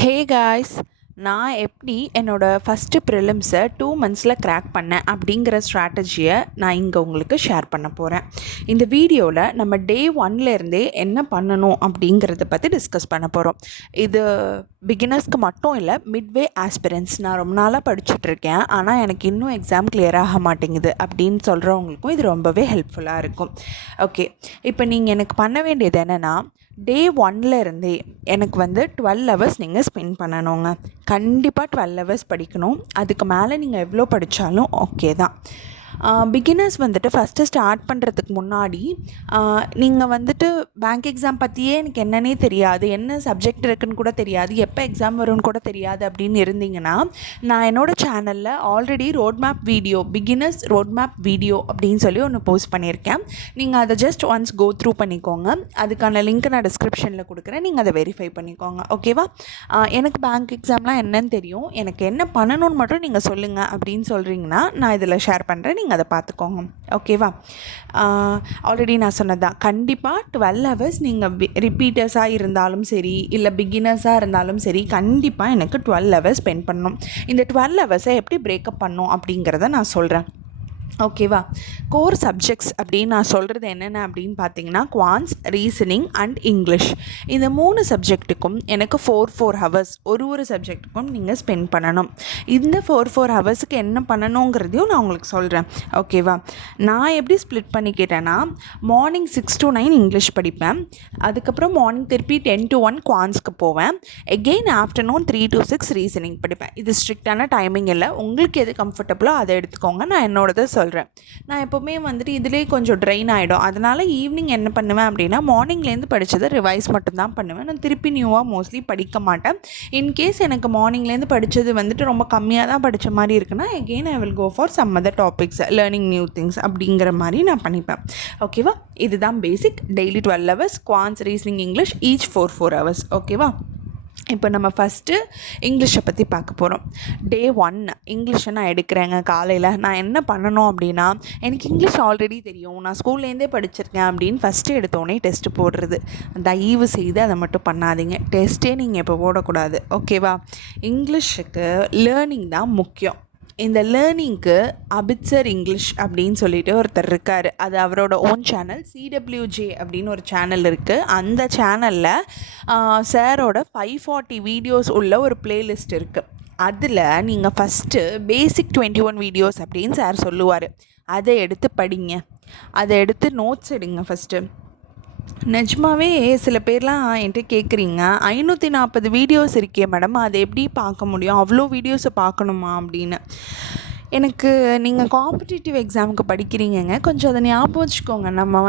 Hey guys, நான் எப்படி என்னோடய ஃபஸ்ட்டு ப்ரிலிம்ஸை 2 மந்த்ஸில் க்ராக் பண்ணேன் அப்படிங்கிற ஸ்ட்ராட்டஜியை நான் இங்கே உங்களுக்கு ஷேர் பண்ண போகிறேன். இந்த வீடியோவில் நம்ம டே 1லேருந்தே என்ன பண்ணணும் அப்படிங்கிறத பற்றி டிஸ்கஸ் பண்ண போகிறோம். இது பிகினர்ஸ்க்கு மட்டும் இல்லை, மிட்வே ஆஸ்பிரன்ஸ் நான் ரொம்ப நாளாக படிச்சுட்ருக்கேன், ஆனால் எனக்கு இன்னும் எக்ஸாம் கிளியர் ஆக மாட்டேங்குது அப்படின்னு சொல்கிறவங்களுக்கும் இது ரொம்பவே ஹெல்ப்ஃபுல்லாக இருக்கும். ஓகே, இப்போ நீங்கள் எனக்கு பண்ண வேண்டியது என்னென்னா, டே 1லேருந்தே எனக்கு 12 ஹவர்ஸ் நீங்கள் ஸ்பெண்ட் பண்ணணுங்க. கண்டிப்பாக 12 ஹவர்ஸ் படிக்கணும். அதுக்கு மேலே நீங்கள் எவ்வளோ படித்தாலும் ஓகே தான். பிகினர்ஸ் ஃபஸ்ட்டு ஸ்டார்ட் பண்ணுறதுக்கு முன்னாடி நீங்கள் பேங்க் எக்ஸாம் பற்றியே எனக்கு என்னன்னே தெரியாது, என்ன சப்ஜெக்ட் இருக்குன்னு கூட தெரியாது, எப்போ எக்ஸாம் வரும்னு கூட தெரியாது அப்படின்னு இருந்தீங்கன்னா, நான் என்னோடய சேனலில் already road map video, beginners road map video அப்படின்னு சொல்லி ஒன்று போஸ்ட் பண்ணியிருக்கேன். நீங்கள் அதை ஜஸ்ட் ஒன்ஸ் கோ த்ரூ பண்ணிக்கோங்க. அதுக்கான லிங்க் நான் டிஸ்கிரிப்ஷனில் கொடுக்குறேன், நீங்கள் அதை வெரிஃபை பண்ணிக்கோங்க. ஓகேவா? எனக்கு பேங்க் எக்ஸாம்லாம் என்னன்னு தெரியும், எனக்கு என்ன பண்ணணும்னு மட்டும் நீங்கள் சொல்லுங்கள் அப்படின்னு சொல்கிறீங்கன்னா நான் இதில் ஷேர் பண்ணுறேன், நீங்கள் அதை பார்த்துக்கோங்க. ஓகேவா? ஆல்ரெடி நான் சொன்னதான், கண்டிப்பாக 12 ஹவர்ஸ் நீங்கள் ரிப்பீட்டர்ஸாக இருந்தாலும் சரி, இல்லை பிகினர்ஸாக இருந்தாலும் சரி, கண்டிப்பாக எனக்கு 12 ஹவர்ஸ் ஸ்பெண்ட் பண்ணணும். இந்த 12 ஹவர்ஸை எப்படி பிரேக்கப் பண்ணணும் அப்படிங்கிறத நான் சொல்கிறேன். ஓகேவா? கோர் சப்ஜெக்ட்ஸ் அப்படின்னு நான் சொல்கிறது என்னென்ன அப்படின்னு பார்த்தீங்கன்னா, குவான்ஸ், ரீசனிங் அண்ட் இங்கிலீஷ். இந்த 3 சப்ஜெக்ட்டுக்கும் எனக்கு 4 ஹவர்ஸ் ஒரு சப்ஜெக்ட்டுக்கும் நீங்கள் ஸ்பெண்ட் பண்ணணும். இந்த 4 ஹவர்ஸுக்கு என்ன பண்ணணுங்கிறதையும் நான் உங்களுக்கு சொல்கிறேன். ஓகேவா? நான் எப்படி ஸ்ப்ளிட் பண்ணி கேட்டேன்னா, மார்னிங் 6 to 9 இங்கிலீஷ் படிப்பேன், அதுக்கப்புறம் மார்னிங் திருப்பி 10 to 1 குவான்ஸ்க்கு போவேன், எகெயின் ஆஃப்டர்நூன் 3 to 6 ரீசனிங் படிப்பேன். இது ஸ்ட்ரிக்டான டைமிங் இல்லை, உங்களுக்கு எது கம்ஃபர்டபுளோ அதை எடுத்துக்கோங்க. நான் என்னோடதை சொல்கிறேன். நான் எப்போவுமே இதிலே கொஞ்சம் ட்ரெயின் ஆகிடும். அதனால் ஈவினிங் என்ன பண்ணுவேன் அப்படின்னா, மார்னிங்லேருந்து படித்ததை ரிவைஸ் மட்டும்தான் பண்ணுவேன். நான் திருப்பி நியூவாக மோஸ்ட்லி படிக்க மாட்டேன். இன்கேஸ் எனக்கு மார்னிங்லேருந்து படித்தது ரொம்ப கம்மியாக தான் படித்த மாதிரி இருக்குன்னா, again I will go for some other topics, learning new things அப்படிங்கிற மாதிரி நான் பண்ணிப்பேன். ஓகேவா? இதுதான் basic. Daily 12 hours, quants, reasoning, English each 4 hours. ஓகேவா? இப்போ நம்ம ஃபஸ்ட்டு இங்கிலீஷை பற்றி பார்க்க போகிறோம். டே 1 இங்கிலீஷை நான் எடுக்கிறேங்க. காலையில் நான் என்ன பண்ணணும் அப்படின்னா, எனக்கு இங்கிலீஷ் ஆல்ரெடி தெரியும், நான் ஸ்கூல்லேருந்தே படிச்சிருக்கேன் அப்படின்னு ஃபஸ்ட்டு எடுத்தோடனே டெஸ்ட்டு போடுறது, தயவு செய்து அதை மட்டும் பண்ணாதீங்க. டெஸ்ட்டே நீங்கள் இப்போ போடக்கூடாது. ஓகேவா? இங்கிலீஷுக்கு லேர்னிங் தான் முக்கியம். இந்த லேர்னிங்க்கு அபிட்சர் இங்கிலீஷ் அப்படின்னு சொல்லிட்டு ஒருத்தர் இருக்கார். அது அவரோட ஓன் சேனல், CWJ அப்படின்னு ஒரு சேனல் இருக்குது. அந்த சேனலில் சாரோட 540 வீடியோஸ் உள்ள ஒரு பிளேலிஸ்ட் இருக்குது. அதில் நீங்கள் ஃபஸ்ட்டு பேசிக் 21 வீடியோஸ் அப்படின்னு சார் சொல்லுவார். அதை எடுத்து படிங்க, அதை எடுத்து நோட்ஸ் எடுங்க. ஃபஸ்ட்டு நிஜமாவே சில பேர்லாம் என்கிட்ட கேட்குறீங்க, 540 வீடியோஸ் இருக்கே மேடம், அதை எப்படி பார்க்க முடியும், அவ்வளோ வீடியோஸை பார்க்கணுமா அப்படின்னு. எனக்கு நீங்கள் காம்படிட்டிவ் எக்ஸாமுக்கு படிக்கிறீங்கங்க, கொஞ்சம் அதை ஞாபகம் வச்சுக்கோங்க. நம்ம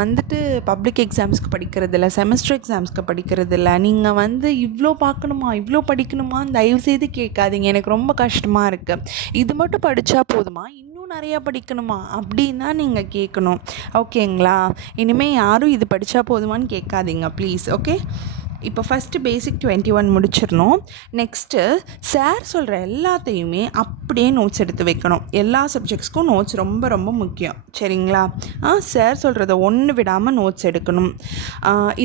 பப்ளிக் எக்ஸாம்ஸ்க்கு படிக்கிறதில்ல, செமஸ்டர் எக்ஸாம்ஸ்க்கு படிக்கிறதில்ல. நீங்கள் இவ்வளோ பார்க்கணுமா, இவ்வளோ படிக்கணுமா, தயவுசெய்து கேட்காதீங்க. எனக்கு ரொம்ப கஷ்டமாக இருக்குது, இது மட்டும் படித்தா போதுமா, இன்னும் நிறையா படிக்கணுமா அப்படின்னு தான் நீங்கள் கேட்கணும். ஓகேங்களா? இனிமேல் யாரும் இது படித்தா போதுமான்னு கேட்காதீங்க ப்ளீஸ். ஓகே? இப்போ ஃபஸ்ட்டு பேசிக் 21 முடிச்சிடணும். நெக்ஸ்ட்டு சார் சொல்கிற எல்லாத்தையுமே அப்படியே நோட்ஸ் எடுத்து வைக்கணும். எல்லா சப்ஜெக்ட்ஸ்க்கும் நோட்ஸ் ரொம்ப ரொம்ப முக்கியம். சரிங்களா? சார் சொல்கிறத ஒன்று விடாமல் நோட்ஸ் எடுக்கணும்.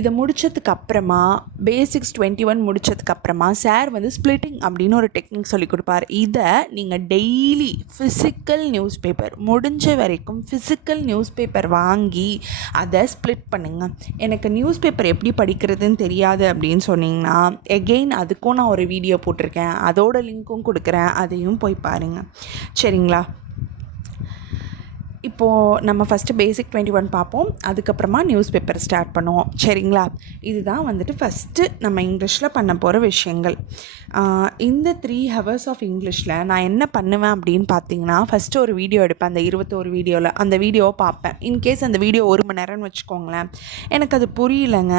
இதை முடித்ததுக்கப்புறமா, பேசிக்ஸ் 21 முடித்ததுக்கப்புறமா சார் ஸ்ப்ளிட்டிங் அப்படின்னு ஒரு டெக்னிக் சொல்லி கொடுப்பார். இதை நீங்கள் டெய்லி ஃபிசிக்கல் நியூஸ் பேப்பர், முடிஞ்ச வரைக்கும் ஃபிசிக்கல் நியூஸ் பேப்பர் வாங்கி அதை ஸ்ப்ளிட் பண்ணுங்கள். எனக்கு நியூஸ் பேப்பர் எப்படி படிக்கிறதுன்னு தெரியாது அப்படின்னு சொன்னீங்கன்னா, எகெயின் அதுக்கும் நான் ஒரு வீடியோ போட்டிருக்கேன், அதோட லிங்க்கும் கொடுக்குறேன், அதையும் போய் பாருங்கள். சரிங்களா? இப்போது நம்ம ஃபஸ்ட்டு பேசிக் 21 பார்ப்போம், அதுக்கப்புறமா நியூஸ் பேப்பர் ஸ்டார்ட் பண்ணுவோம். சரிங்களா? இதுதான் ஃபஸ்ட்டு நம்ம இங்கிலீஷில் பண்ண போகிற விஷயங்கள். இந்த 3 ஹவர்ஸ் ஆஃப் இங்கிலீஷில் நான் என்ன பண்ணுவேன் அப்படின்னு பார்த்தீங்கன்னா, ஃபஸ்ட்டு ஒரு வீடியோ எடுப்பேன். அந்த 21 வீடியோவில் அந்த வீடியோவை பார்ப்பேன். இன்கேஸ் அந்த வீடியோ 1 மணி நேரம்னு வச்சுக்கோங்களேன், எனக்கு அது புரியலைங்க,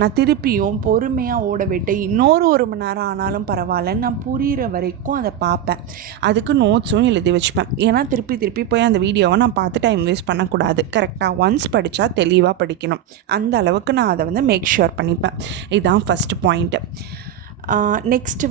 நான் திருப்பியும் பொறுமையாக ஓட விட்டு இன்னொரு 1 மணி நேரம் ஆனாலும் பரவாயில்ல, நான் புரிகிற வரைக்கும் அதை பார்ப்பேன். அதுக்கு நோட்ஸும் எழுதி வச்சுப்பேன். ஏன்னா திருப்பி போய் அந்த வீடியோவை நான் பார்த்து டைம் வேஸ்ட் பண்ணக்கூடாது. கரெக்டாக ஒன்ஸ் படித்தா தெளிவாக படிக்கணும். அந்த அளவுக்கு நான் அதை மேக் ஷுர் பண்ணிப்பேன். இதுதான் ஃபஸ்ட்டு பாயிண்ட்டு. நெக்ஸ்ட்டு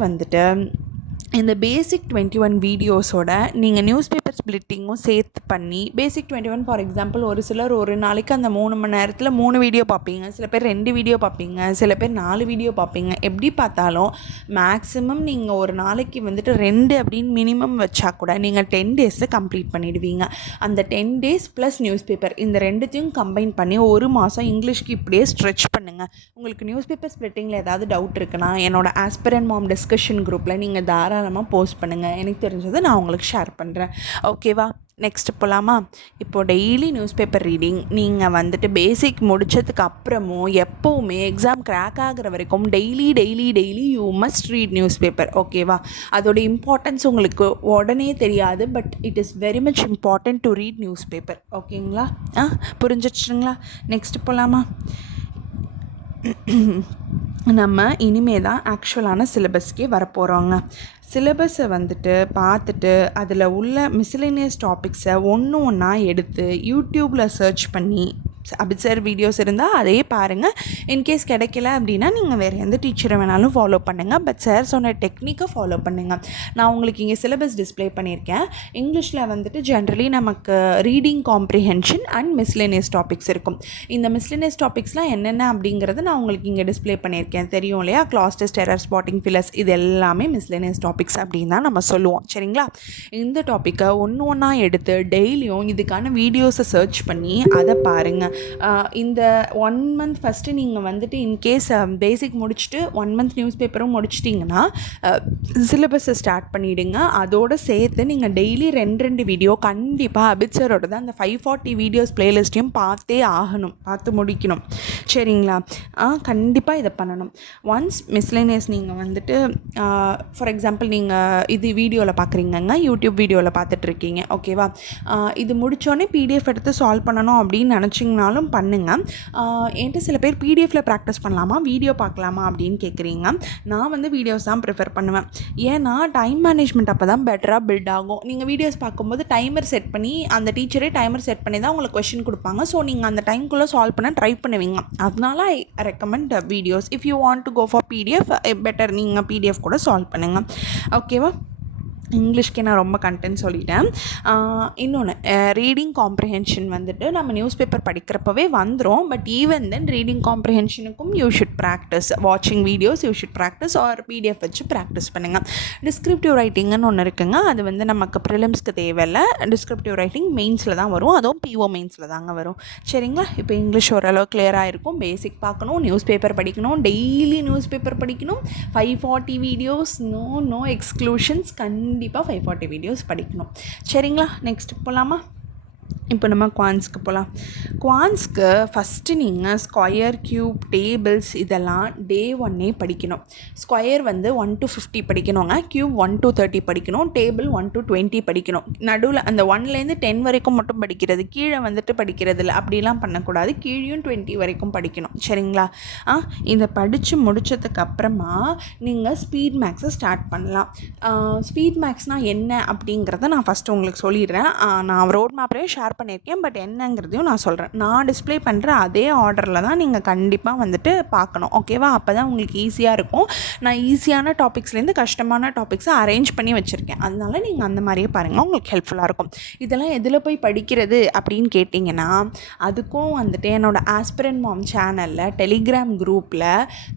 இந்த பேசிக் 21 வீடியோஸோட நீங்கள் நியூஸ் பேப்பர் ஸ்ப்ளிட்டிங்கும் சேர்த்து பண்ணி பேசிக் 21 ஃபார் எக்ஸாம்பிள் ஒரு சிலர் ஒரு நாளைக்கு அந்த 3 மணி நேரத்தில் 3 வீடியோ பார்ப்பீங்க, சில பேர் 2 வீடியோ பார்ப்பீங்க, சில பேர் 4 வீடியோ பார்ப்பீங்க. எப்படி பார்த்தாலும் மேக்ஸிமம் நீங்கள் ஒரு நாளைக்கு வந்துட்டு 2 அப்படின்னு மினிமம் வச்சா கூட நீங்கள் 10 டேஸில் கம்ப்ளீட் பண்ணிடுவீங்க. அந்த 10 டேஸ் ப்ளஸ் நியூஸ் பேப்பர் இந்த ரெண்டுத்தையும் கம்பைன் பண்ணி ஒரு மாதம் இங்கிலீஷ்க்கு இப்படியே ஸ்ட்ரெச் பண்ணுங்கள். உங்களுக்கு நியூஸ் பேப்பர் ஸ்ப்ளிட்டிங்கில் ஏதாவது டவுட் இருக்குன்னா என்னோட ஆஸ்பிரண்ட் மாம் டிஸ்கஷன் குரூப்பில் நீங்கள் தாராளமாக போஸ்ட் பண்ணுங்கள். எனக்கு தெரிஞ்சதை நான் உங்களுக்கு ஷேர் பண்ணுறேன். ஓகேவா? நெக்ஸ்ட் போகலாமா? இப்போது டெய்லி நியூஸ் பேப்பர் ரீடிங் நீங்கள் வந்துட்டு பேசிக் முடித்ததுக்கு அப்புறமும் எப்போவுமே எக்ஸாம் கிராக் ஆகிற வரைக்கும் daily you must read news paper. ஓகேவா? அதோட இம்பார்ட்டன்ஸ் உங்களுக்கு உடனே தெரியாது, but it is very much important to read news paper. ஓகேங்களா? புரிஞ்சிடுச்சுங்களா? நெக்ஸ்ட் போகலாமா? நம்ம இனிமே தான் ஆக்சுவலான சிலபஸ்க்கே வரப்போகிறோங்க. சிலபஸை வந்துட்டு பார்த்துட்டு அதில் உள்ள மிஸ்லினியஸ் டாபிக்ஸை ஒன்று ஒன்றா எடுத்து யூடியூப்பில் சர்ச் பண்ணி அபிசர் வீடியோஸ் இருந்தால் அதே பாருங்கள். இன்கேஸ் கிடைக்கல அப்படின்னா நீங்கள் வேறு எந்த டீச்சரை வேணாலும் ஃபாலோ பண்ணுங்கள், பட் சார் சொன்ன டெக்னிக்கை ஃபாலோ பண்ணுங்கள். நான் உங்களுக்கு இங்கே சிலபஸ் டிஸ்பிளே பண்ணியிருக்கேன். இங்கிலீஷில் வந்துட்டு ஜென்ரலி நமக்கு reading comprehension and miscellaneous topics இருக்கும். இந்த மிஸ்லினியஸ் டாபிக்ஸ்லாம் என்னென்ன அப்படிங்கிறது நான் உங்களுக்கு இங்கே டிஸ்பிளே பண்ணியிருக்கேன். தெரியும் இல்லையா? Class test, error spotting, fillers, இது எல்லாமே மிஸ்லினியஸ் டாபிக்ஸ் அப்படின்னு தான் நம்ம சொல்லுவோம். சரிங்களா? இந்த டாப்பிக்கை ஒன்று ஒன்றா எடுத்து டெய்லியும் இதுக்கான வீடியோஸை சர்ச் பண்ணி அதை பாருங்கள். இந்த 1 மந்த் ஃபஸ்ட்டு நீங்கள் வந்துட்டு இன்கேஸ் பேசிக் முடிச்சுட்டு 1 மந்த் நியூஸ் பேப்பரும் முடிச்சிட்டிங்கன்னா சிலபஸை ஸ்டார்ட் பண்ணிவிடுங்க. அதோடு சேர்த்து நீங்கள் டெய்லி 2 வீடியோ கண்டிப்பாக அபிட்சரோட தான் அந்த 540 வீடியோஸ் ப்ளேலிஸ்ட்டையும் பார்த்தே ஆகணும், பார்த்து முடிக்கணும். சரிங்களா? கண்டிப்பாக இதை பண்ணணும். ஒன்ஸ் மிஸ்லேனியஸ் நீங்கள் வந்துட்டு ஃபார் எக்ஸாம்பிள் நீங்கள் இது வீடியோவில் பார்க்குறீங்கங்க, யூடியூப் வீடியோவில் பார்த்துட்ருக்கீங்க. ஓகேவா? இது முடித்தோடனே பிடிஎஃப் எடுத்து சால்வ் பண்ணணும் அப்படின்னு நினச்சிங்கன்னா பண்ணுங்கள். என்கிட்ட சில பேர் பிடிஎஃப்ல ப்ராக்டிஸ் பண்ணலாமா, வீடியோ பார்க்கலாமா அப்படின்னு கேட்குறீங்க. நான் வந்து வீடியோஸ் தான் ப்ரிஃபர் பண்ணுவேன். ஏன்னா டைம் மேனேஜ்மெண்ட் அப்போ தான் பெட்டராக பில்ட் ஆகும். நீங்கள் வீடியோஸ் பார்க்கும்போது டைமர் செட் பண்ணி அந்த டீச்சரே டைமர் செட் பண்ணி தான் உங்களுக்கு கொஸ்டின் கொடுப்பாங்க. ஸோ நீங்கள் அந்த டைம்குள்ளே சால்வ் பண்ண ட்ரை பண்ணுவீங்க. அதனால I recommend videos. If you want to go for PDF better, நீங்கள் பிடிஎஃப் கூட சால்வ் பண்ணுங்கள். ஓகேவா? இங்கிலீஷ்க்கே நான் ரொம்ப கண்டென்ட் சொல்லிட்டேன். இன்னொன்று, ரீடிங் காம்ப்ரிஹென்ஷன் வந்துட்டு நம்ம நியூஸ் பேப்பர் படிக்கிறப்பவே வந்துடும். பட் ஈவன் தென் ரீடிங் காம்ப்ரிஹென்ஷனுக்கும் யூ ஷுட் ப்ராக்டிஸ். வாட்சிங் videos you should practice or PDF வச்சு ப்ராக்டிஸ் பண்ணுங்கள். டிஸ்கிரிப்டிவ் ரைட்டிங்னு ஒன்று இருக்குங்க. அது வந்து நமக்கு ப்ரிலிம்ஸ்க்கு தேவையில்லை. டிஸ்கிரிப்டிவ் ரைட்டிங் மெயின்ஸில் தான் வரும். அதுவும் பிஓ மெயின்ஸில் தாங்க வரும். சரிங்களா? இப்போ இங்கிலீஷ் ஓரளவு கிளியராக இருக்கும். பேசிக் பார்க்கணும், நியூஸ் பேப்பர் படிக்கணும், டெய்லி நியூஸ் பேப்பர் படிக்கணும், 540 வீடியோஸ், நோ எக்ஸ்க்ளூஷன்ஸ், கண்டிப்பாக 540 வீடியோஸ் படிக்கணும். சரிங்களா? நெக்ஸ்ட் போகலாமா? இப்போ நம்ம குவான்ஸ்க்கு போகலாம். குவான்ஸ்க்கு ஃபஸ்ட்டு நீங்கள் ஸ்கொயர், க்யூப், டேபிள்ஸ் இதெல்லாம் டே 1 படிக்கணும். ஸ்கொயர் வந்து 1 to 50 படிக்கணுங்க. க்யூப் 1 to 30 படிக்கணும். டேபிள் 1 to 20 படிக்கணும். நடுவில் அந்த 1லேருந்து 10 வரைக்கும் மட்டும் படிக்கிறது, கீழே வந்துட்டு படிக்கிறது இல்லை, அப்படிலாம் பண்ணக்கூடாது. கீழேயும் 20 வரைக்கும் படிக்கணும். சரிங்களா? இதை படித்து முடித்ததுக்கு அப்புறமா நீங்கள் ஸ்பீட் மேக்ஸை ஸ்டார்ட் பண்ணலாம். ஸ்பீட் மேக்ஸ்னால் என்ன அப்படிங்கிறத நான் ஃபஸ்ட்டு உங்களுக்கு சொல்லிடுறேன். நான் ரோட் மேப்லேயே ஷேர் பண்ணியிருக்கேன், பட் என்னங்கிறதையும் நான் சொல்கிறேன். நான் டிஸ்பிளே பண்ணுற அதே ஆர்டரில் தான் நீங்கள் கண்டிப்பாக வந்துட்டு பார்க்கணும். ஓகேவா? அப்போ தான் உங்களுக்கு ஈஸியாக இருக்கும். நான் ஈஸியான டாபிக்ஸ்லேருந்து கஷ்டமான டாபிக்ஸை அரேஞ்ச் பண்ணி வச்சுருக்கேன். அதனால நீங்கள் அந்த மாதிரியே பாருங்கள், உங்களுக்கு ஹெல்ப்ஃபுல்லாக இருக்கும். இதெல்லாம் எதில் போய் படிக்கிறது அப்படின்னு கேட்டிங்கன்னா, அதுக்கும் வந்துட்டு என்னோடய ஆஸ்பிரண்ட் மாம் சேனலில் டெலிகிராம் குரூப்பில்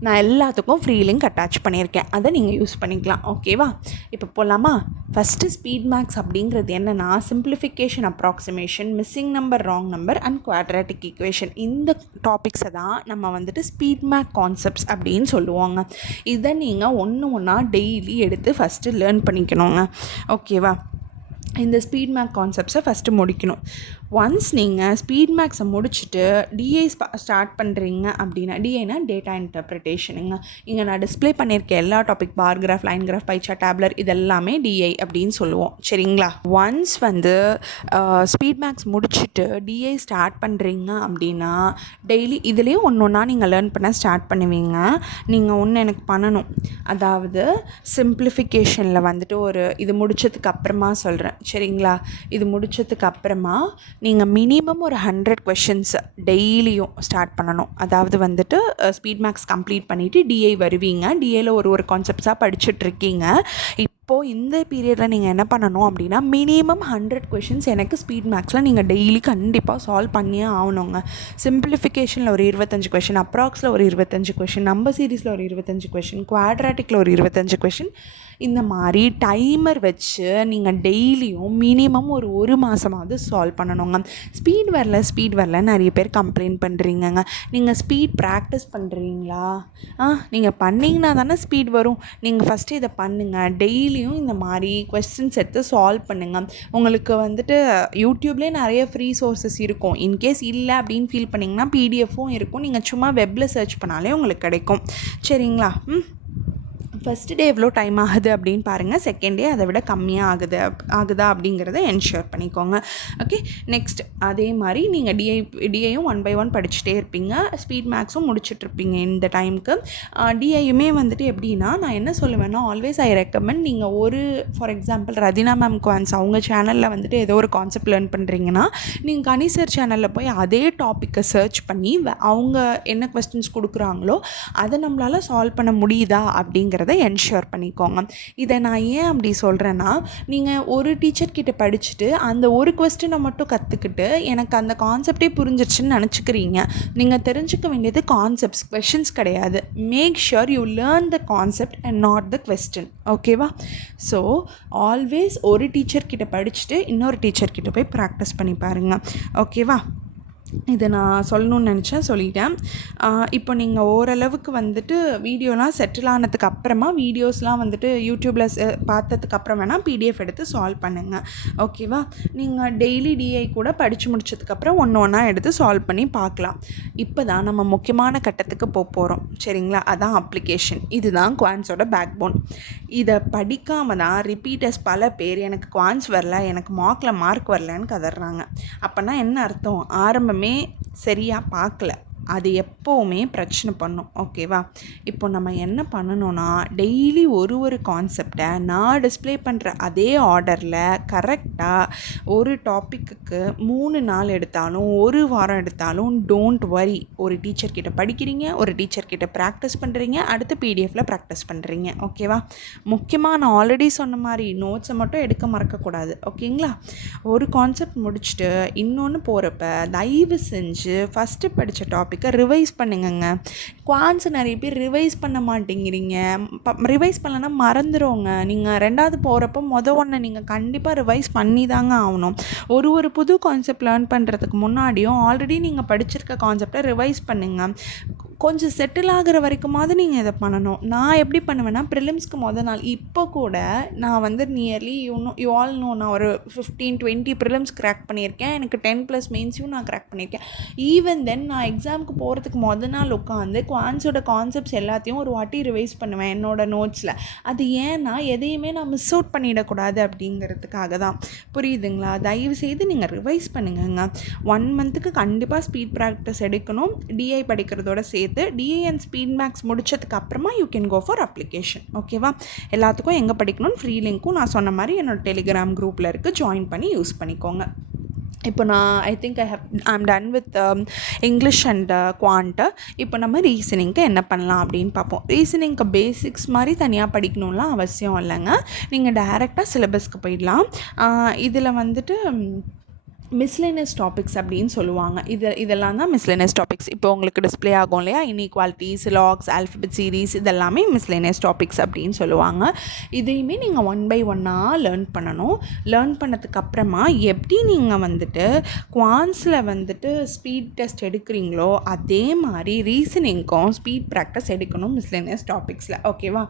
நான் எல்லாத்துக்கும் ஃப்ரீ லிங்க் அட்டாச் பண்ணியிருக்கேன். அதை நீங்கள் யூஸ் பண்ணிக்கலாம். ஓகேவா? இப்போ போகலாமா? ஃபஸ்ட்டு ஸ்பீட் மேக்ஸ் அப்படிங்கிறது என்னென்னா, simplification, approximation, missing number, wrong number and quadratic equation. இந்த டாபிக்ஸை தான் நம்ம வந்துட்டு ஸ்பீட் மேக் கான்செப்ட்ஸ் அப்படின்னு சொல்லுவாங்க. இதை நீங்கள் ஒன்றா டெய்லி எடுத்து ஃபஸ்ட்டு லேர்ன் பண்ணிக்கணுங்க. ஓகேவா? இந்த ஸ்பீட் மேக் கான்செப்ட்ஸை ஃபஸ்ட்டு முடிக்கணும். ஒன்ஸ் நீங்கள் ஸ்பீட் மேக்ஸை முடிச்சுட்டு டிஐ ஸ்டார்ட் பண்ணுறீங்க அப்படின்னா, டிஐனா டேட்டா இன்டர்ப்ரிட்டேஷனுங்க. இங்கே நான் டிஸ்பிளே பண்ணியிருக்கேன் எல்லா topic, bar graph, line graph, pie chart, tabular, இதெல்லாமே டிஐ அப்படின்னு சொல்லுவோம். சரிங்களா? ஒன்ஸ் வந்து ஸ்பீட் மேக்ஸ் முடிச்சுட்டு டிஐ ஸ்டார்ட் பண்ணுறீங்க அப்படின்னா, டெய்லி இதுலேயும் ஒன்றா நீங்கள் லேர்ன் பண்ண ஸ்டார்ட் பண்ணுவீங்க. நீங்கள் ஒன்று எனக்கு பண்ணணும், அதாவது சிம்பிளிஃபிகேஷனில் வந்துட்டு இது முடித்ததுக்கு அப்புறமா சொல்கிறேன். சரிங்களா? இது முடித்ததுக்கு அப்புறமா நீங்கள் மினிமம் ஒரு 100 கொஷின்ஸ் டெய்லியும் ஸ்டார்ட் பண்ணணும். அதாவது வந்துட்டு ஸ்பீட் மேக்ஸ் கம்ப்ளீட் பண்ணிவிட்டு டிஐ வருவீங்க. டிஐயில் ஒரு கான்செப்ட்ஸாக படிச்சுட்ருக்கீங்க. இப்போது இந்த பீரியடில் நீங்கள் என்ன பண்ணணும் அப்படின்னா மினிமம் 100 கொஷின்ஸ் எனக்கு ஸ்பீட் மேக்ஸில் நீங்கள் டெய்லி கண்டிப்பாக சால்வ் பண்ணியே ஆகணுங்க. சிம்பிளிஃபிகேஷனில் ஒரு 25 கொஷின், அப்ராக்ஸில் ஒரு 25 கொஷின், நம்பர் சீரீஸில் ஒரு 25 கொஷின், குவாட்ராட்டிக்கில் ஒரு 25 கொஷின், இந்த மாதிரி டைமர் வச்சு நீங்கள் டெய்லியும் மினிமம் ஒரு மாதமாவது சால்வ் பண்ணணுங்க. ஸ்பீட் வரல நிறைய பேர் கம்ப்ளைண்ட் பண்ணுறீங்கங்க. நீங்கள் ஸ்பீட் ப்ராக்டிஸ் பண்ணுறீங்களா? நீங்கள் பண்ணிங்கன்னா தானே ஸ்பீட் வரும். நீங்கள் ஃபஸ்ட்டு இதை பண்ணுங்கள். டெய்லியும் இந்த மாதிரி கொஸ்டின்ஸ் எடுத்து சால்வ் பண்ணுங்கள். உங்களுக்கு வந்துட்டு யூடியூப்லேயே நிறைய ஃப்ரீ சோர்ஸஸ் இருக்கும். இன்கேஸ் இல்லை அப்படின்னு ஃபீல் பண்ணிங்கன்னா பிடிஎஃப்பும் இருக்கும். நீங்கள் சும்மா வெப்பில் சர்ச் பண்ணாலே உங்களுக்கு கிடைக்கும். சரிங்களா? ஃபஸ்ட்டு டே எவ்வளோ டைம் ஆகுது அப்படின்னு பாருங்கள். செகண்ட் டே அதை விட கம்மியாக ஆகுதா அப்படிங்கிறத என்ஷூர் பண்ணிக்கோங்க. ஓகே, நெக்ஸ்ட் அதே மாதிரி நீங்கள் டிஐயும் 1 by 1 படிச்சுட்டே இருப்பீங்க. ஸ்பீட் மேக்ஸும் முடிச்சுட்ருப்பீங்க இந்த டைமுக்கு. டிஐயுமே வந்துட்டு எப்படின்னா, நான் என்ன சொல்லுவேன்னா, ஆல்வேஸ் ஐ ரெக்கமெண்ட் நீங்கள் for example Rathina ma'am quants அவங்க சேனலில் வந்துட்டு ஏதோ ஒரு கான்செப்ட் லேர்ன் பண்ணுறீங்கன்னா, நீங்கள் கனிசர் சேனலில் போய் அதே டாப்பிக்கை சர்ச் பண்ணி அவங்க என்ன கொஸ்டின்ஸ் கொடுக்குறாங்களோ அதை நம்மளால் சால்வ் பண்ண முடியுதா அப்படிங்கிறத என்ஷூர் பண்ணிக்கோங்க. இதை நான் ஏன் அப்படி சொல்கிறேன்னா, நீங்கள் ஒரு டீச்சர்கிட்ட படிச்சுட்டு அந்த ஒரு கொஸ்டினை மட்டும் கற்றுக்கிட்டு எனக்கு அந்த கான்செப்டே புரிஞ்சிருச்சுன்னு நினச்சிக்கிறீங்க. நீங்கள் தெரிஞ்சுக்க வேண்டியது கான்செப்ட்ஸ், கொஸ்டின்ஸ் கிடையாது. Make sure you learn the concept and not the question. ஓகேவா? ஸோ ஆல்வேஸ் ஒரு டீச்சர்கிட்ட படிச்சுட்டு இன்னொரு டீச்சர்கிட்ட போய் ப்ராக்டிஸ் பண்ணி பாருங்கள். ஓகேவா? இதை நான் சொல்லணும்னு நினச்சேன், சொல்லிட்டேன். இப்போ நீங்கள் ஓரளவுக்கு வந்துட்டு வீடியோலாம் செட்டில் ஆனதுக்கு அப்புறமா வீடியோஸ்லாம் வந்துட்டு யூடியூப்பில் பார்த்ததுக்கு அப்புறம் வேணால் பிடிஎஃப் எடுத்து சால்வ் பண்ணுங்கள். ஓகேவா? நீங்கள் டெய்லி டிஐ கூட படித்து முடிச்சதுக்கப்புறம் ஒன்றா எடுத்து சால்வ் பண்ணி பார்க்கலாம். இப்போ தான் நம்ம முக்கியமான கட்டத்துக்கு போகிறோம். சரிங்களா? அதான் அப்ளிகேஷன். இதுதான் குவான்ஸோட பேக் போன். இதை படிக்காமல் தான் ரிப்பீட்டர்ஸ் பல பேர் எனக்கு குவான்ஸ் வரல, எனக்கு மார்க் வரலன்னு கதறாங்க. அப்போனா என்ன அர்த்தம்? ஆரம்பமே சரியாக பார்க்கல. அது எப்போவுமே பிரச்சனை பண்ணும். ஓகேவா? இப்போ நம்ம என்ன பண்ணணும்னா, டெய்லி ஒரு கான்செப்டை நான் டிஸ்ப்ளே பண்ணுற அதே ஆர்டரில் கரெக்டாக ஒரு டாப்பிக்கு 3 நாள் எடுத்தாலும் 1 வாரம் எடுத்தாலும் டோன்ட் வரி. ஒரு டீச்சர்கிட்ட படிக்கிறீங்க, ஒரு டீச்சர்கிட்ட ப்ராக்டிஸ் பண்ணுறீங்க, அடுத்து பிடிஎஃப்பில் ப்ராக்டிஸ் பண்ணுறீங்க. ஓகேவா? முக்கியமாக நான் ஆல்ரெடி சொன்ன மாதிரி நோட்ஸை மட்டும் எடுக்க மறக்கக்கூடாது. ஓகேங்களா? ஒரு கான்செப்ட் முடிச்சுட்டு இன்னொன்று போகிறப்ப தயவு செஞ்சு ஃபஸ்ட்டு படித்த டாபிக் ரிவைஸ் பண்ணுங்கங்க. குவான்ஸ் நிறைய பேர் ரிவைஸ் பண்ண மாட்டேங்கிறீங்க. ரிவைஸ் பண்ணலன்னா மறந்துடுவோங்க. நீங்கள் 2வது போகிறப்போ ஒன்று நீங்கள் கண்டிப்பாக ரிவைஸ் பண்ணி தாங்க ஆகணும். ஒரு புது கான்செப்ட் லேர்ன் பண்ணுறதுக்கு முன்னாடியும் ஆல்ரெடி நீங்கள் படிச்சிருக்க கான்செப்டை ரிவைஸ் பண்ணுங்கள். கொஞ்சம் செட்டில் ஆகிற வரைக்குமாவது நீங்கள் இதை பண்ணணும். நான் எப்படி பண்ணுவேன்னா, ப்ரிலிம்ஸ்க்கு நாள் இப்போ கூட நான் வந்து நியர்லி யூ ஆல் நோ, நான் ஒரு 15-20 ப்ரிலிம்ஸ் கிராக் பண்ணியிருக்கேன். எனக்கு 10+ மெயின்ஸையும் நான் கிராக் பண்ணியிருக்கேன். ஈவன் தென் நான் எக்ஸாமுக்கு போகிறதுக்கு நாள் உட்காந்து குவான்ஸோட கான்செப்ட்ஸ் எல்லாத்தையும் ஒரு வாட்டி ரிவைஸ் பண்ணுவேன் என்னோடய நோட்ஸில். அது ஏன்னா எதையுமே நான் மிஸ் அவுட் பண்ணிடக்கூடாது அப்படிங்கிறதுக்காக தான். புரியுதுங்களா? தயவு செய்து நீங்கள் ரிவைஸ் பண்ணுங்கங்க. 1 மந்த்துக்கு கண்டிப்பாக ஸ்பீட் ப்ராக்டிஸ் எடுக்கணும். டிஐ படிக்கிறதோட சேர்த்து டிஐ அண்ட் ஸ்பீட் மேக்ஸ் முடிச்சதுக்கு அப்புறமா you can go for application. ஓகேவா? எல்லாத்துக்கும் எங்கே படிக்கணும்னு ஃப்ரீ லிங்க்கும் நான் சொன்ன மாதிரி என்னோட டெலிகிராம் குரூப்பில் இருக்குது. ஜாயின் பண்ணி யூஸ் பண்ணிக்கோங்க. இப்போ நான் I'm done with English and quant. இப்போ நம்ம ரீசனிங்க்கு என்ன பண்ணலாம் அப்படின்னு பார்ப்போம். ரீசனிங்க்கு பேசிக்ஸ் மாதிரி தனியாக படிக்கணும்லாம் அவசியம் இல்லைங்க. நீங்கள் டைரெக்டாக சிலபஸ்க்கு போயிடலாம். இதில் வந்துட்டு மிஸ்லேனியஸ் டாபிக்ஸ் அப்படின்னு சொல்லுவாங்க. இதெல்லாம் தான் மிஸ்லேனியஸ் டாபிக்ஸ். இப்போ உங்களுக்கு டிஸ்பிளே ஆகும் இல்லையா, இன்இக்வாலிட்டிஸ், லாக்ஸ், ஆல்ஃபபெட் சீரீஸ், இதெல்லாமே மிஸ்லேனியஸ் டாபிக்ஸ் அப்படின்னு சொல்லுவாங்க. இதையுமே நீங்கள் 1 by 1 லேர்ன் பண்ணணும். லேர்ன் பண்ணதுக்கப்புறமா எப்படி நீங்கள் வந்துட்டு குவான்ஸில் வந்துட்டு ஸ்பீட் டெஸ்ட் எடுக்கிறீங்களோ அதே மாதிரி ரீசனிங்க்கும் ஸ்பீட் ப்ராக்டிஸ் எடுக்கணும் மிஸ்லேனியஸ் டாபிக்ஸில். ஓகேவா?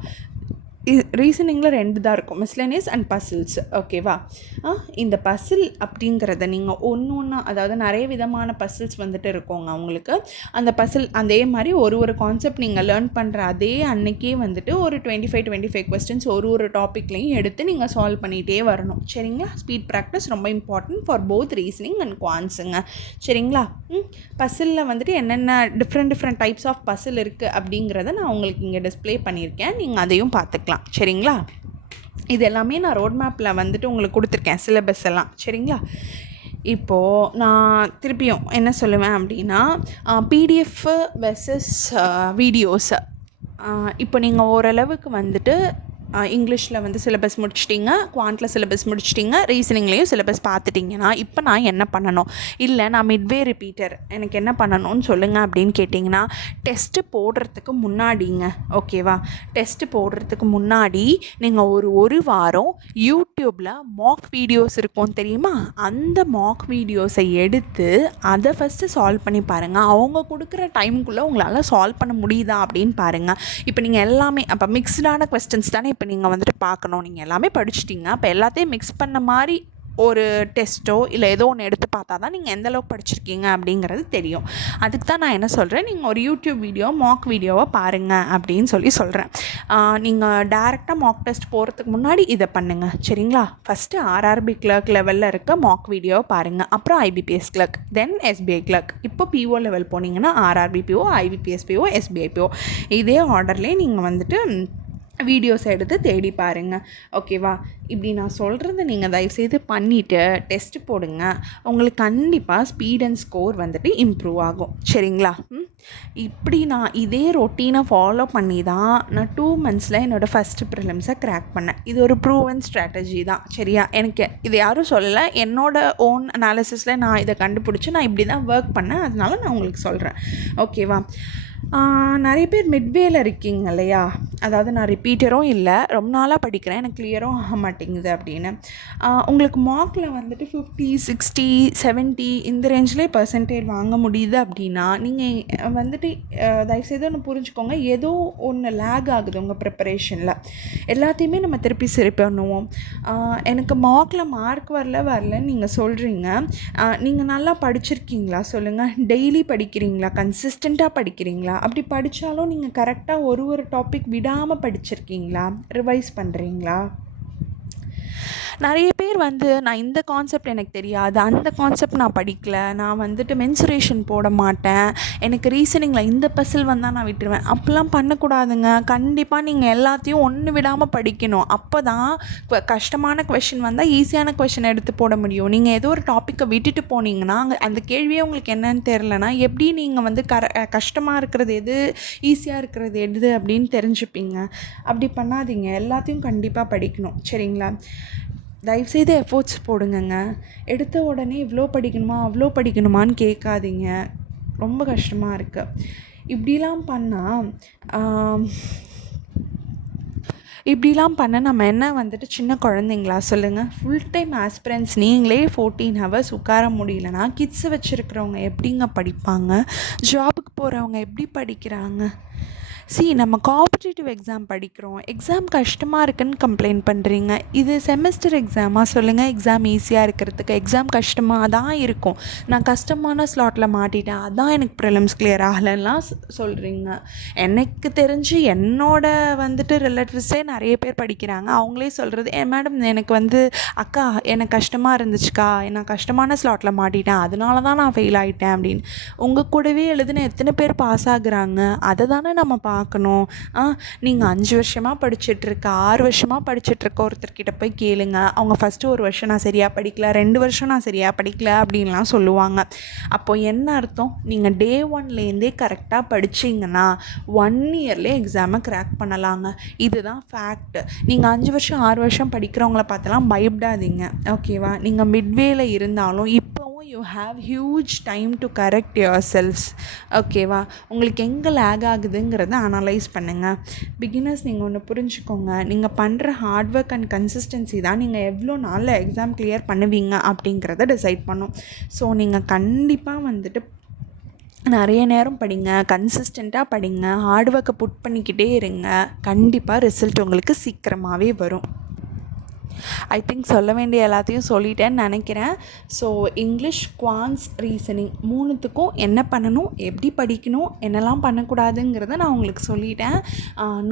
ரீசனிங்கில் 2 தான் இருக்கும், மிஸ்லேனியஸ் அண்ட் பசில்ஸ். ஓகேவா? இந்த பசில் அப்படிங்கிறத நீங்கள் ஒன்று அதாவது நிறைய விதமான பசில்ஸ் வந்துட்டு இருக்கோங்க உங்களுக்கு. அந்த பசில் அதே மாதிரி ஒரு கான்செப்ட் நீங்கள் லேர்ன் பண்ணுற அதே அன்னைக்கே வந்துட்டு ஒரு 25 கொஸ்டின்ஸ் ஒரு டாப்பிக்லையும் எடுத்து நீங்கள் சால்வ் பண்ணிகிட்டே வரணும். சரிங்களா? ஸ்பீட் ப்ராக்டிஸ் ரொம்ப important for both reasoning and குவான்ஸுங்க. சரிங்களா? பசிலில் வந்துட்டு என்னென்ன டிஃப்ரெண்ட் டைப்ஸ் ஆஃப் பசில் இருக்குது அப்படிங்கிறத நான் உங்களுக்கு இங்கே டிஸ்ப்ளே பண்ணியிருக்கேன். நீங்கள் அதையும் பார்த்துக்கலாம். சரிங்களா? இது எல்லாமே நான் ரோட் மேப்பில் வந்துட்டு உங்களுக்கு கொடுத்துருக்கேன், சிலபஸ் எல்லாம். சரிங்களா? இப்போது நான் திருப்பியும் என்ன சொல்லுவேன் அப்படின்னா, பிடிஎஃப் வெர்சஸ் வீடியோஸு. இப்போ நீங்கள் ஓரளவுக்கு வந்துட்டு இங்கிலீஷில் வந்து சிலபஸ் முடிச்சிட்டிங்க, குவான்ட்டில் சிலபஸ் முடிச்சிட்டிங்க, ரீசனிங்லேயும் சிலபஸ் பார்த்துட்டிங்கன்னா இப்போ நான் என்ன பண்ணணும், இல்லை நான் மிட்வே ரிப்பீட்டர் எனக்கு என்ன பண்ணணும்னு சொல்லுங்கள் அப்படின்னு கேட்டிங்கன்னா, டெஸ்ட்டு போடுறதுக்கு முன்னாடிங்க, ஓகேவா, டெஸ்ட்டு போடுறதுக்கு முன்னாடி நீங்கள் ஒரு வாரம் யூடியூப்பில் மாக் வீடியோஸ் இருக்கும் தெரியுமா, அந்த மாக் வீடியோஸை எடுத்து அதை ஃபஸ்ட்டு சால்வ் பண்ணி பாருங்கள். அவங்க கொடுக்குற டைமுக்குள்ளே உங்களால் சால்வ் பண்ண முடியுதா அப்படின்னு பாருங்கள். இப்போ நீங்கள் எல்லாமே அப்போ மிக்ஸ்டான கொஸ்டின்ஸ் தானே இப்போ நீங்கள் வந்துட்டு பார்க்கணும். நீங்கள் எல்லாமே படிச்சிட்டிங்க, அப்போ எல்லாத்தையும் மிக்ஸ் பண்ண மாதிரி ஒரு டெஸ்ட்டோ இல்லை ஏதோ ஒன்று எடுத்து பார்த்தா தான் நீங்கள் எந்தளவுக்கு படிச்சிருக்கீங்க அப்படிங்கிறது தெரியும். அதுக்கு தான் நான் என்ன சொல்கிறேன், நீங்கள் ஒரு யூடியூப் வீடியோ மாக் வீடியோவை பாருங்கள் அப்படின்னு சொல்கிறேன். நீங்கள் டேரெக்டாக மாக் டெஸ்ட் போகிறதுக்கு முன்னாடி இதை பண்ணுங்கள், சரிங்களா. ஃபஸ்ட்டு ஆர்ஆர்பி கிளர்க் லெவலில் இருக்க மாக் வீடியோவை பாருங்கள், அப்புறம் IBPS clerk, then SBI clerk. இப்போ பிஓ லெவல் போனீங்கன்னா RRB PO, IBPS PO, SBI PO, இதே ஆர்டர்லேயே நீங்கள் வந்துட்டு வீடியோஸ் எடுத்து தேடி பாருங்கள், ஓகேவா. இப்படி நான் சொல்கிறத நீங்கள் தயவுசெய்து பண்ணிவிட்டு டெஸ்ட்டு போடுங்க. உங்களுக்கு கண்டிப்பாக ஸ்பீட் அண்ட் ஸ்கோர் வந்துட்டு இம்ப்ரூவ் ஆகும், சரிங்களா. இப்படி நான் இதே ரொட்டீனை ஃபாலோ பண்ணி தான் நான் 2 monthஸில் என்னோடய ஃபஸ்ட்டு ப்ரிலிம்ஸை க்ராக் பண்ணேன். இது ஒரு ப்ரூவன் ஸ்ட்ராட்டஜி தான், சரியா. எனக்கு இது யாரும் சொல்லலை, என்னோடய ஓன் அனாலிசிஸில் நான் இதை கண்டுபிடிச்சி நான் இப்படி தான் ஒர்க் பண்ணேன், அதனால நான் உங்களுக்கு சொல்கிறேன், ஓகேவா. நிறைய பேர் மிட்வேல இருக்கீங்க இல்லையா, அதாவது நான் ரிப்பீட்டரும் இல்லை, ரொம்ப நாளாக படிக்கிறேன், எனக்கு கிளியரும் ஆக மாட்டேங்குது அப்படின்னு. உங்களுக்கு மார்க்கில் வந்துட்டு 50, 60, 70 இந்த ரேஞ்சிலே பர்சன்டேஜ் வாங்க முடியுது அப்படின்னா நீங்கள் வந்துட்டு தயவுசெய்து ஒன்று புரிஞ்சுக்கோங்க, ஏதோ ஒன்று லேக் ஆகுது உங்கள் ப்ரிப்பரேஷனில். எல்லாத்தையுமே நம்ம திருப்பி சரி பண்ணுவோம். எனக்கு மார்க்கில் மார்க் வரலன்னு நீங்கள் சொல்கிறீங்க, நீங்கள் நல்லா படிச்சிருக்கீங்களா சொல்லுங்கள், டெய்லி படிக்கிறீங்களா, கன்சிஸ்டண்ட்டாக படிக்கிறீங்களா, அப்படி படித்தாலும் நீங்கள் கரெக்டாக ஒரு டாபிக் விடாமல் படிச்சிருக்கீங்களா, ரிவைஸ் பண்ணுறீங்களா. நிறைய பேர் வந்து நான் இந்த கான்செப்ட் எனக்கு தெரியாது, அந்த கான்செப்ட் நான் படிக்கல, நான் வந்துட்டு மென்சுரேஷன் போட மாட்டேன், எனக்கு ரீசனிங்கில் இந்த பசில் வந்தால் நான் விட்டுருவேன், அப்படிலாம் பண்ணக்கூடாதுங்க. கண்டிப்பாக நீங்கள் எல்லாத்தையும் ஒன்று விடாமல் படிக்கணும். அப்போ தான் கஷ்டமான கொஷின் வந்தால் ஈஸியான கொஷின் எடுத்து போட முடியும். நீங்கள் ஏதோ ஒரு டாப்பிக்கை விட்டுட்டு போனீங்கன்னா அந்த கேள்வியே உங்களுக்கு என்னன்னு தெரிலனா எப்படி நீங்கள் வந்து கஷ்டமாக இருக்கிறது எது, ஈஸியாக இருக்கிறது எது அப்படின்னு தெரிஞ்சுப்பீங்க. அப்படி பண்ணாதீங்க, எல்லாத்தையும் கண்டிப்பாக படிக்கணும், சரிங்களா. தயவுசெய்து எஃபோர்ட்ஸ் போடுங்கங்க. எடுத்த உடனே இவ்வளோ படிக்கணுமா அவ்வளோ படிக்கணுமான்னு கேட்காதீங்க, ரொம்ப கஷ்டமாக இருக்குது. இப்படிலாம் பண்ண நம்ம என்ன வந்துட்டு சின்ன குழந்தைங்களா சொல்லுங்கள். ஃபுல் டைம் ஆஸ்பிரன்ஸ் நீங்களே 14 hours உட்கார முடியலனா கிட்ஸை வச்சுருக்கிறவங்க எப்படிங்க படிப்பாங்க, ஜாபுக்கு போகிறவங்க எப்படி படிக்கிறாங்க. நம்ம காம்படிட்டிவ் எக்ஸாம் படிக்கிறோம், எக்ஸாம் கஷ்டமாக இருக்குன்னு கம்ப்ளைண்ட் பண்ணுறீங்க. இது செமஸ்டர் எக்ஸாமாக சொல்லுங்கள், எக்ஸாம் ஈஸியாக இருக்கிறதுக்கு எக்ஸாம் கஷ்டமாக தான் இருக்கும். நான் கஷ்டமான ஸ்லாட்டில் மாட்டிட்டேன், அதான் எனக்கு ப்ரிலிம்ஸ் கிளியர் ஆகலைன்னா சொல்கிறீங்க. எனக்கு தெரிஞ்சு என்னோட வந்துட்டு ரிலேட்டிவ்ஸே நிறைய பேர் படிக்கிறாங்க, அவங்களே சொல்கிறது, மேடம் எனக்கு வந்து அக்கா எனக்கு கஷ்டமாக இருந்துச்சுக்கா, நான் கஷ்டமான ஸ்லாட்டில் மாட்டிட்டேன், அதனால தான் நான் ஃபெயில் ஆகிட்டேன் அப்படின்னு. உங்கள் கூடவே எழுதுன எத்தனை பேர் பாஸ் ஆகுறாங்க, அதை தானே நம்ம பார்க்கணும். நீங்கள் 5 வருஷமாக படிச்சுட்ருக்க, 6 வருஷமாக படிச்சுட்ருக்க ஒருத்தர்கிட்ட போய் கேளுங்க, அவங்க ஃபஸ்ட்டு 1 வருஷம் நான் சரியாக படிக்கல, 2 வருஷம் நான் சரியாக படிக்கல அப்படின்லாம் சொல்லுவாங்க. அப்போ என்ன அர்த்தம், நீங்கள் Day 1லேருந்தே கரெக்டாக படிச்சிங்கன்னா 1 yearலே எக்ஸாமை கிராக் பண்ணலாங்க. இதுதான் ஃபேக்ட். நீங்கள் 5 வருஷம் 6 வருஷம் படிக்கிறவங்கள பார்த்தலாம் பயப்படாதீங்க, ஓகேவா. நீங்கள் மிட்வேல இருந்தாலும் இப்போவும் you have huge time to correct your selves, ஓகேவா. உங்களுக்கு எங்கே லேக் ஆகுதுங்கிறத அனலைஸ் பண்ணுங்கள். பிகினர்ஸ் நீங்கள் ஒன்று புரிஞ்சுக்கோங்க, நீங்கள் பண்ணுற ஹார்ட் ஒர்க் அண்ட் கன்சிஸ்டன்சி தான் நீங்கள் எவ்வளோ நாளில் எக்ஸாம் கிளியர் பண்ணுவீங்க அப்படிங்கிறத டிசைட் பண்ணும். ஸோ நீங்கள் கண்டிப்பாக வந்துட்டு நிறைய நேரம் படிங்க, கன்சிஸ்டண்ட்டாக படிங்க, ஹார்ட் ஒர்க்கை புட் பண்ணிக்கிட்டே இருங்க, கண்டிப்பாக ரிசல்ட் உங்களுக்கு சீக்கிரமாகவே வரும். ஐ திங்க் சொல்ல வேண்டிய எல்லாத்தையும் சொல்லிட்டேன்னு நினைக்கிறேன். ஸோ இங்கிலீஷ், குவான்ஸ், ரீசனிங் 3த்துக்கும் என்ன பண்ணணும், எப்படி படிக்கணும், என்னெல்லாம் பண்ணக்கூடாதுங்கிறத நான் உங்களுக்கு சொல்லிட்டேன்.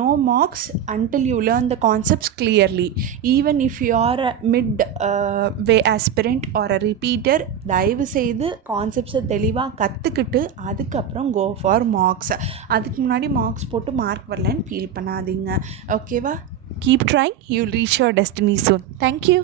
No marks until you learn the concepts clearly. Even if you are a mid-way aspirant or a repeater, தயவு செய்து கான்செப்ட்ஸை தெளிவாக கற்றுக்கிட்டு அதுக்கப்புறம் கோ ஃபார் மார்க்ஸ். அதுக்கு முன்னாடி மார்க்ஸ் போட்டு மார்க் வரலன்னு ஃபீல் பண்ணாதீங்க, ஓகேவா. Keep trying, you'll reach your destiny soon. Thank you.